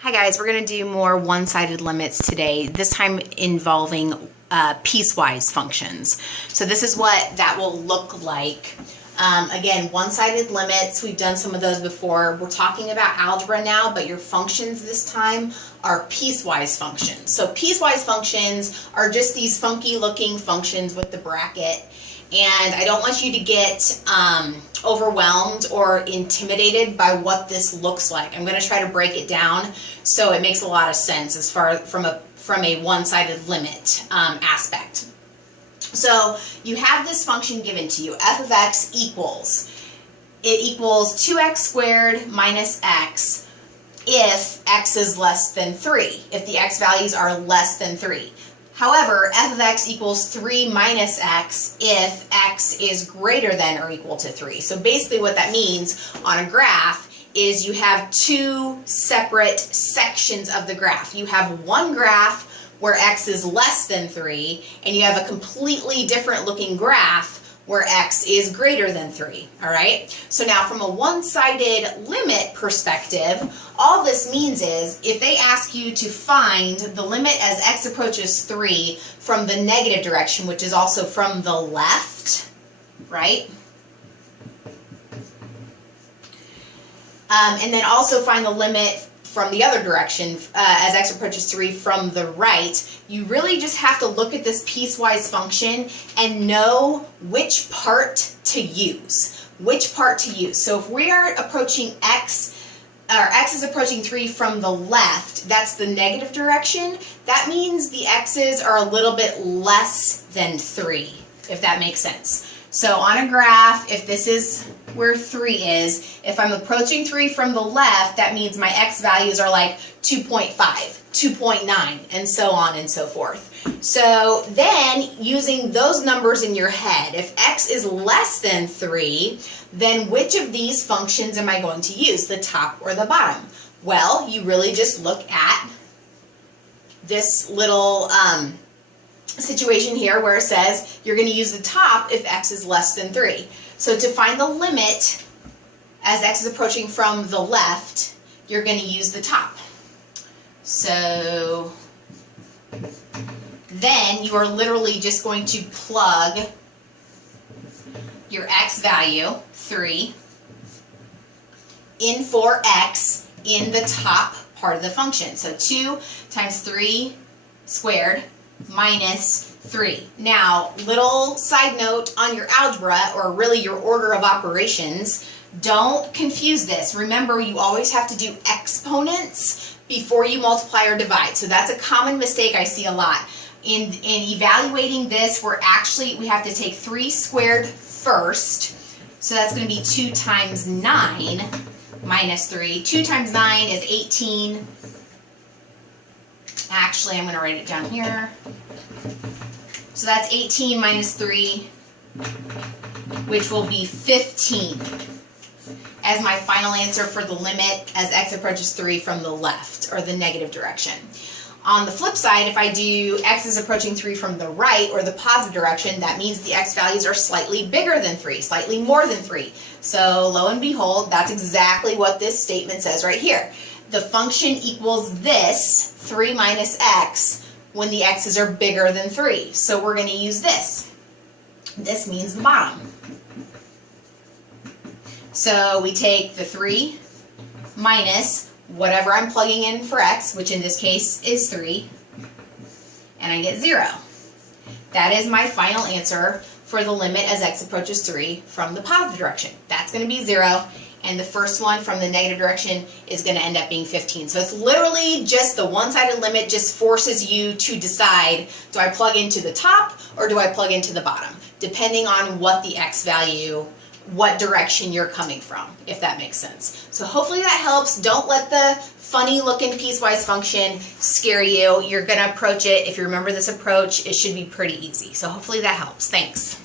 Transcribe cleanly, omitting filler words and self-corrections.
Hi guys, we're going to do more one-sided limits today, this time involving piecewise functions. So this is what that will look like. Again, one-sided limits, we've done some of those before. We're talking about algebra now, but your functions this time are piecewise functions. So piecewise functions are just these funky looking functions with the bracket. And I don't want you to get overwhelmed or intimidated by what this looks like. I'm going to try to break it down so it makes a lot of sense as far from a one-sided limit aspect. So you have this function given to you, f of x equals 2x squared minus x if x is less than 3, if the x values are less than 3. However, f of x equals 3 minus x if x is greater than or equal to 3. So basically what that means on a graph is you have two separate sections of the graph. You have one graph where x is less than 3, and you have a completely different looking graph where x is greater than 3, all right? So now from a one-sided limit perspective, all this means is if they ask you to find the limit as x approaches 3 from the negative direction, which is also from the left, right? And then also find the limit from the other direction as x approaches 3 from the right, you really just have to look at this piecewise function and know which part to use. Which part to use. So if we are approaching x, or x is approaching 3 from the left, that's the negative direction, that means the x's are a little bit less than 3, if that makes sense. So on a graph, if this is where 3 is, if I'm approaching 3 from the left, that means my x values are like 2.5, 2.9, and so on and so forth. So then, using those numbers in your head, if x is less than 3, then which of these functions am I going to use, the top or the bottom? Well, you really just look at this little situation here where it says you're going to use the top if x is less than 3. So to find the limit as x is approaching from the left, you're going to use the top. So then you are literally just going to plug your x value, 3, in for x in the top part of the function. So 2 times 3 squared minus 3. Now, little side note on your algebra, or really your order of operations, don't confuse this. Remember, you always have to do exponents before you multiply or divide. So that's a common mistake I see a lot. In evaluating this, we have to take 3 squared first. So that's going to be 2 times 9 minus 3. 2 times 9 is 18. Actually, I'm going to write it down here. So that's 18 minus 3, which will be 15 as my final answer for the limit as x approaches 3 from the left, or the negative direction. On the flip side, if I do x is approaching 3 from the right, or the positive direction, that means the x values are slightly bigger than 3, slightly more than 3. So lo and behold, that's exactly what this statement says right here. The function equals this, 3 minus x, when the x's are bigger than 3. So we're going to use this. This means the bottom. So we take the 3 minus whatever I'm plugging in for x, which in this case is 3, and I get 0. That is my final answer for the limit as x approaches 3 from the positive direction. That's going to be 0. And the first one from the negative direction is going to end up being 15. So it's literally just the one-sided limit just forces you to decide, do I plug into the top or do I plug into the bottom? Depending on what the x value, what direction you're coming from, if that makes sense. So hopefully that helps. Don't let the funny looking piecewise function scare you. You're going to approach it. If you remember this approach, it should be pretty easy. So hopefully that helps. Thanks.